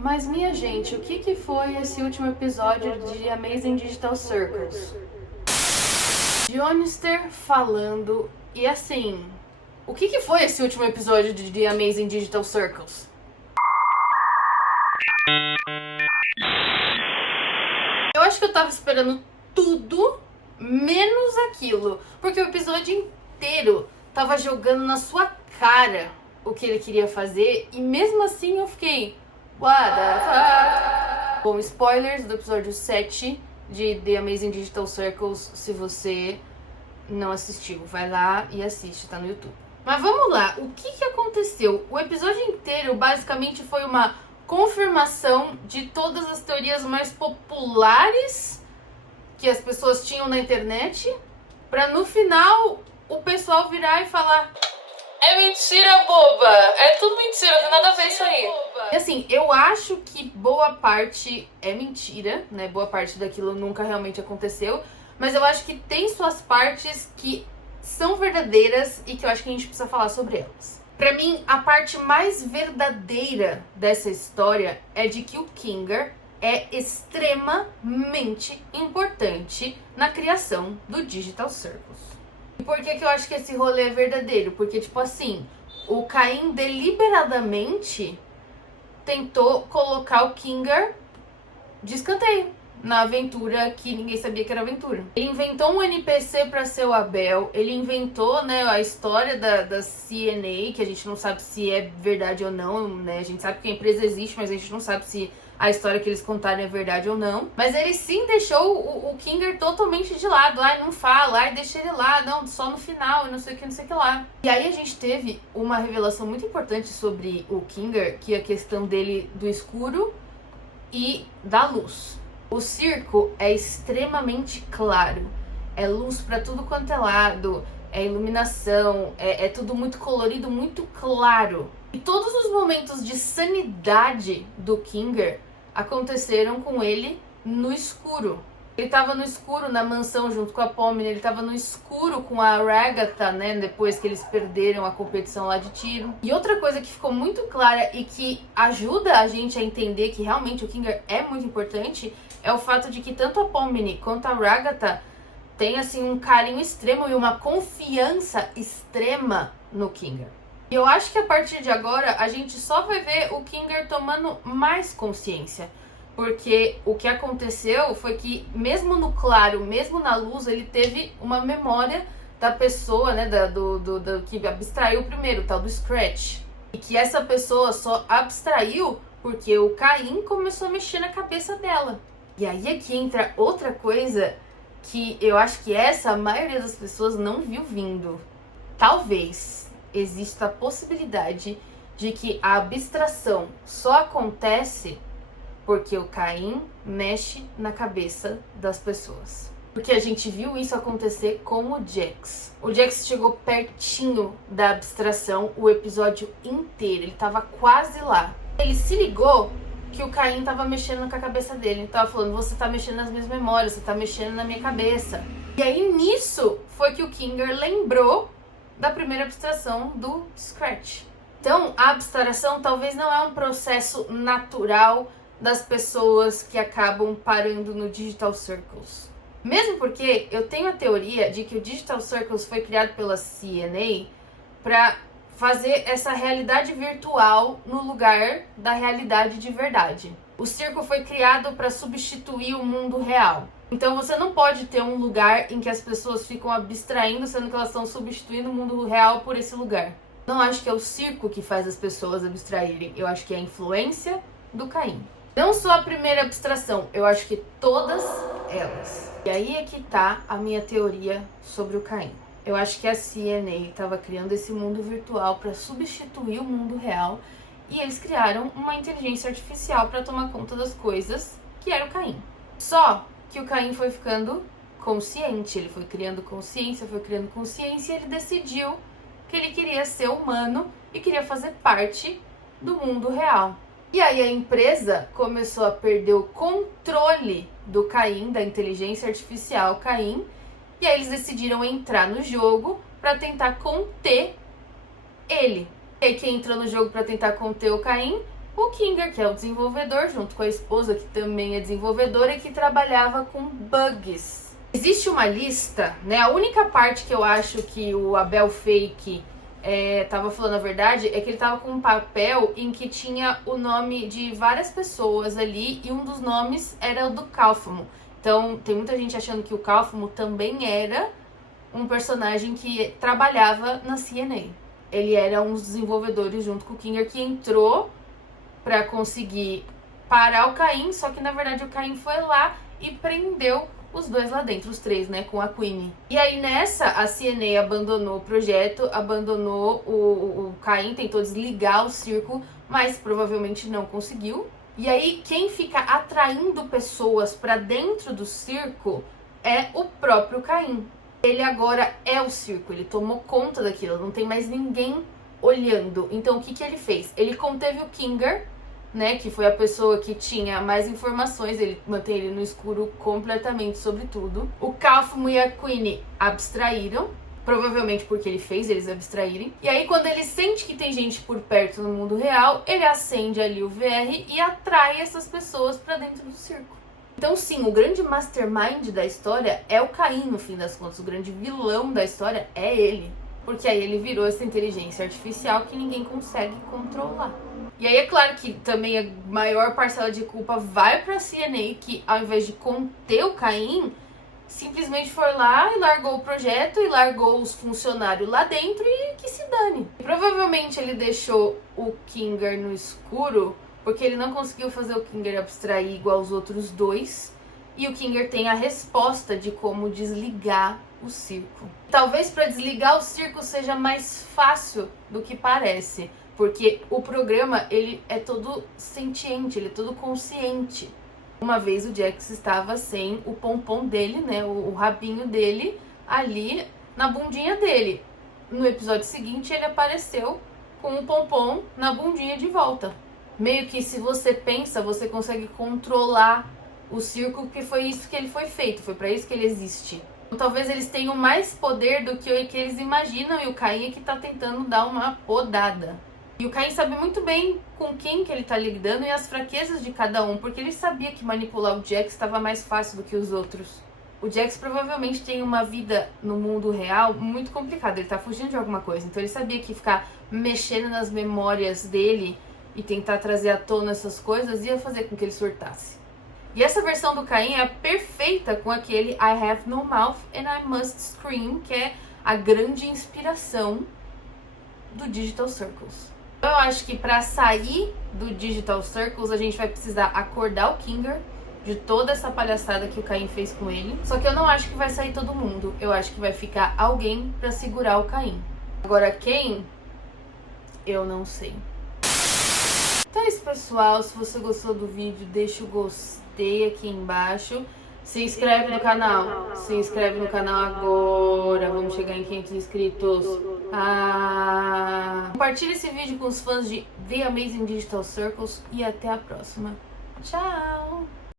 Mas minha gente, o que foi esse último episódio de Amazing Digital Circles? Dionister falando e assim, o que foi esse último episódio de Amazing Digital Circles? Eu acho que eu tava esperando tudo menos aquilo, porque o episódio inteiro tava jogando na sua cara o que ele queria fazer e mesmo assim eu fiquei what the fuck? Bom, spoilers do episódio 7 de The Amazing Digital Circles, se você não assistiu, vai lá e assiste, tá no YouTube. Mas vamos lá, o que aconteceu? O episódio inteiro basicamente foi uma confirmação de todas as teorias mais populares que as pessoas tinham na internet, pra no final o pessoal virar e falar: é mentira, boba! É tudo mentira, não tem nada a ver isso aí. E assim, eu acho que boa parte é mentira, né? Boa parte daquilo nunca realmente aconteceu. Mas eu acho que tem suas partes que são verdadeiras e que eu acho que a gente precisa falar sobre elas. Pra mim, a parte mais verdadeira dessa história é de que o Kinger é extremamente importante na criação do Digital Circles. E por que eu acho que esse rolê é verdadeiro? Porque, tipo assim, o Caim deliberadamente tentou colocar o Kinger de escanteio na aventura que ninguém sabia que era aventura. Ele inventou um NPC pra ser o Abel, ele inventou, né, a história da CNA, que a gente não sabe se é verdade ou não, né, a gente sabe que a empresa existe, mas a gente não sabe se a história que eles contaram é verdade ou não. Mas ele sim deixou o Kinger totalmente de lado. Ai, não fala, ai, deixa ele lá, não, só no final, e não sei o que, não sei o que lá. E aí a gente teve uma revelação muito importante sobre o Kinger, que é a questão dele do escuro e da luz. O circo é extremamente claro, é luz pra tudo quanto é lado, é iluminação, é tudo muito colorido, muito claro. E todos os momentos de sanidade do Kinger aconteceram com ele no escuro. Ele tava no escuro na mansão junto com a Pomni, ele tava no escuro com a Ragatha, né, depois que eles perderam a competição lá de tiro. E outra coisa que ficou muito clara e que ajuda a gente a entender que realmente o Kinger é muito importante é o fato de que tanto a Pomni quanto a Ragatha têm assim um carinho extremo e uma confiança extrema no Kinger. E eu acho que a partir de agora a gente só vai ver o Kinger tomando mais consciência. Porque o que aconteceu foi que, mesmo no claro, mesmo na luz, ele teve uma memória da pessoa, né, do que abstraiu primeiro, o tal do Scratch. E que essa pessoa só abstraiu porque o Caim começou a mexer na cabeça dela. E aí é que entra outra coisa que eu acho que essa a maioria das pessoas não viu vindo. Talvez exista a possibilidade de que a abstração só acontece porque o Caim mexe na cabeça das pessoas. Porque a gente viu isso acontecer com o Jax. O Jax chegou pertinho da abstração o episódio inteiro. Ele tava quase lá. Ele se ligou que o Caim tava mexendo com a cabeça dele. Ele tava falando, você tá mexendo nas minhas memórias, você tá mexendo na minha cabeça. E aí nisso foi que o Kinger lembrou da primeira abstração do Scratch. Então a abstração talvez não é um processo natural das pessoas que acabam parando no Digital Circles. Mesmo porque eu tenho a teoria de que o Digital Circles foi criado pela CNA para fazer essa realidade virtual no lugar da realidade de verdade. O circo foi criado para substituir o mundo real. Então você não pode ter um lugar em que as pessoas ficam abstraindo, sendo que elas estão substituindo o mundo real por esse lugar. Não acho que é o circo que faz as pessoas abstraírem, eu acho que é a influência do Caim. Não só a primeira abstração, eu acho que todas elas. E aí é que tá a minha teoria sobre o Caim. Eu acho que a CNA estava criando esse mundo virtual para substituir o mundo real e eles criaram uma inteligência artificial para tomar conta das coisas, que era o Caim. Só que o Caim foi ficando consciente, ele foi criando consciência e ele decidiu que ele queria ser humano e queria fazer parte do mundo real. E aí a empresa começou a perder o controle do Caim, da inteligência artificial Caim, e aí eles decidiram entrar no jogo para tentar conter ele. E aí quem entrou no jogo para tentar conter o Caim? o Kinger, que é o desenvolvedor, junto com a esposa, que também é desenvolvedora e que trabalhava com bugs. Existe uma lista, né? A única parte que eu acho que o Abel Fake tava falando a verdade é que ele tava com um papel em que tinha o nome de várias pessoas ali e um dos nomes era o do Kaufman. Então, tem muita gente achando que o Kaufman também era um personagem que trabalhava na CNA. Ele era um dos desenvolvedores junto com o Kinger que entrou pra conseguir parar o Caim, só que na verdade o Caim foi lá e prendeu os dois lá dentro, os três, né, com a Queenie. E aí nessa, a CNA abandonou o projeto, abandonou o Caim, tentou desligar o circo, mas provavelmente não conseguiu. E aí quem fica atraindo pessoas pra dentro do circo é o próprio Caim. Ele agora é o circo, ele tomou conta daquilo, não tem mais ninguém olhando. Então o que ele fez? Ele conteve o Kinger, né, que foi a pessoa que tinha mais informações, ele mantém ele no escuro completamente sobre tudo. O Kaufman e a Queenie abstraíram, provavelmente porque ele fez eles abstraírem. E aí quando ele sente que tem gente por perto no mundo real, ele acende ali o VR e atrai essas pessoas pra dentro do circo. Então sim, o grande mastermind da história é o Caim, no fim das contas. O grande vilão da história é ele. Porque aí ele virou essa inteligência artificial que ninguém consegue controlar. E aí é claro que também a maior parcela de culpa vai pra CNA, que ao invés de conter o Caim, simplesmente foi lá e largou o projeto e largou os funcionários lá dentro e que se dane. E provavelmente ele deixou o Kinger no escuro porque ele não conseguiu fazer o Kinger abstrair igual os outros dois. E o Kinger tem a resposta de como desligar o circo. Talvez para desligar o circo seja mais fácil do que parece, porque o programa ele é todo sentiente, ele é todo consciente. Uma vez o Jax estava sem o pompom dele, né, o rabinho dele ali na bundinha dele. No episódio seguinte ele apareceu com o pompom na bundinha de volta. Meio que se você pensa, você consegue controlar o circo, porque foi isso que ele foi feito, foi para isso que ele existe. Talvez eles tenham mais poder do que o que eles imaginam, e o Caim é que tá tentando dar uma podada. E o Caim sabe muito bem com quem que ele tá lidando e as fraquezas de cada um, porque ele sabia que manipular o Jax estava mais fácil do que os outros. O Jax provavelmente tem uma vida no mundo real muito complicada, ele tá fugindo de alguma coisa, então ele sabia que ficar mexendo nas memórias dele e tentar trazer à tona essas coisas ia fazer com que ele surtasse. E essa versão do Caim é perfeita com aquele I have no mouth and I must scream, que é a grande inspiração do Digital Circles. Eu acho que para sair do Digital Circles a gente vai precisar acordar o Kinger de toda essa palhaçada que o Caim fez com ele. Só que eu não acho que vai sair todo mundo. Eu acho que vai ficar alguém para segurar o Caim. Agora quem? Eu não sei. Então é isso, pessoal. Se você gostou do vídeo, deixa o gostei aqui embaixo. Se inscreve no canal. Se inscreve no canal agora. Vamos chegar em 500 inscritos. Compartilhe esse vídeo com os fãs de The Amazing Digital Circles. E até a próxima. Tchau!